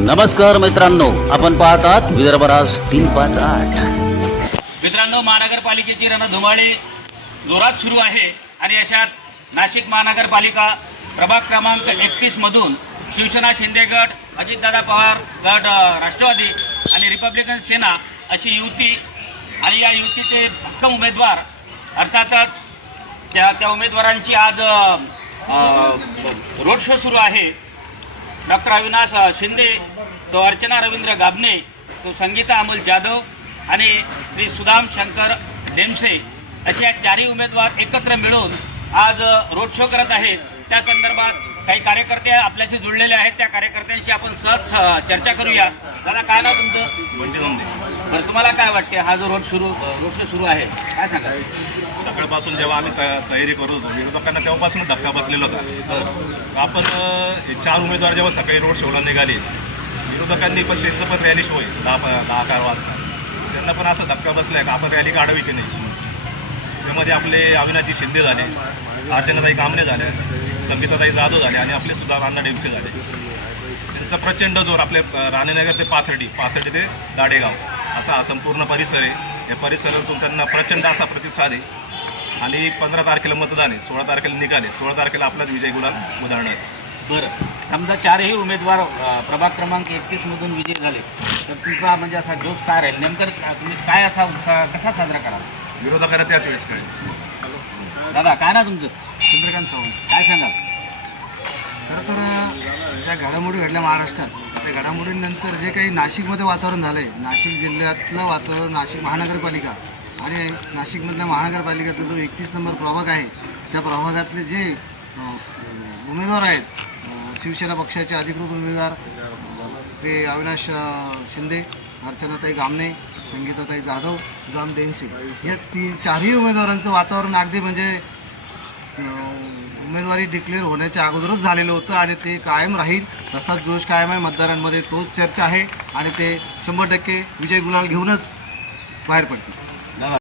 नमस्कार मित्रांनो आपण पाहतात विदर्भराज तीन पाच आठ. मित्रांनो महानगरपालिकेची रणधुमाळी जोरात सुरू आहे आणि अशात नाशिक महानगरपालिका प्रभाग क्रमांक एकतीसमधून शिवसेना शिंदे गट अजितदादा पवार गट राष्ट्रवादी आणि रिपब्लिकन सेना अशी युती आणि या युतीचे भक्कम उमेदवार अर्थातच त्या त्या उमेदवारांची आज रोड शो सुरू आहे. डॉक्टर अविनाश शिंदे तो अर्चना रवींद्र गाबणे तो संगीता अमोल जाधव आणि श्री सुदाम शंकर डेमसे असे या चारही उमेदवार एकत्र मिळून आज रोड शो करत आहेत. त्या संदर्भात काही कार्यकर्ते आपल्याशी जुळलेले आहेत. त्या कार्यकर्त्यांशी आपण सहज चर्चा करूया. दादा काय नाव तुमचं? बंटी नोंदे बरं तुम्हाला काय वाटते हा जो रोड सुरू रोड शो सुरू आहे काय सांगा सकाळपासून जेव्हा आम्ही तया- तयारी करत होतो विरोधकांना तेव्हापासून धक्का बसलेला होता. आपण हे चार उमेदवार जेव्हा सकाळी रोड शोला निघाले विरोधकांनी पण त्यांचं पण रॅली शो आहे दहा दहा अकरा वाजता. त्यांना पण असा धक्का बसलाय का आपण रॅली काढावी की नाही? त्यामध्ये आपले अविनाशजी शिंदे झाले अर्चनाताई कामणे झाले संगीताताई जाधव झाले आणि आपले सुद्धा अण्णा डेमसे झाले. त्यांचा प्रचंड जोर आपले राणेनगर ते पाथर्डी पाथर्डी ते दाडेगाव. असा हा संपूर्ण परिसर आहे. या परिसरातून त्यांना प्रचंड असा प्रतिसाद आहे. आणि पंधरा तारखेला मतदान आहे. सोळा तारखेला निघाले सोळा तारखेला आपलाच विजय गुलाल उदाहरण बरं. समजा चारही उमेदवार प्रभाग क्रमांक एकतीस मधून विजयी झाले. तर तुमचा म्हणजे असा जोश काय राहील? नेमकं तुम्ही काय असा उत्साह कसा साजरा कराल? विरोधकांना त्याच वेळेस कळेल. दादा काय ना तुमचं? चंद्रकांत सावंत काय सांगाल? खरं तर ज्या घडामोडी घडल्या महाराष्ट्रात. त्या घडामोडींनंतर जे काही नाशिकमध्ये वातावरण झालं आहे नाशिक जिल्ह्यातलं वातावरण नाशिक महानगरपालिका आणि नाशिकमधल्या महानगरपालिकेतला जो एकतीस नंबर प्रभाग आहे त्या प्रभागातले जे उमेदवार आहेत शिवसेना पक्षाचे अधिकृत उमेदवार ते अविनाश शिंदे अर्चनाताई गामणे संगीताताई जाधव सुदाम देमसे या ती चारही उमेदवारांचं वातावरण अगदी म्हणजे उमेदवारी डिक्लेअर होण्याच्या अगोदरच झालेलं होतं आणि ते कायम राहील. तसाच जोश कायम आहे. मतदारांमध्ये तोच चर्चा आहे आणि ते शंभर टक्के विजय गुलाल घेऊनच बाहेर पडतील.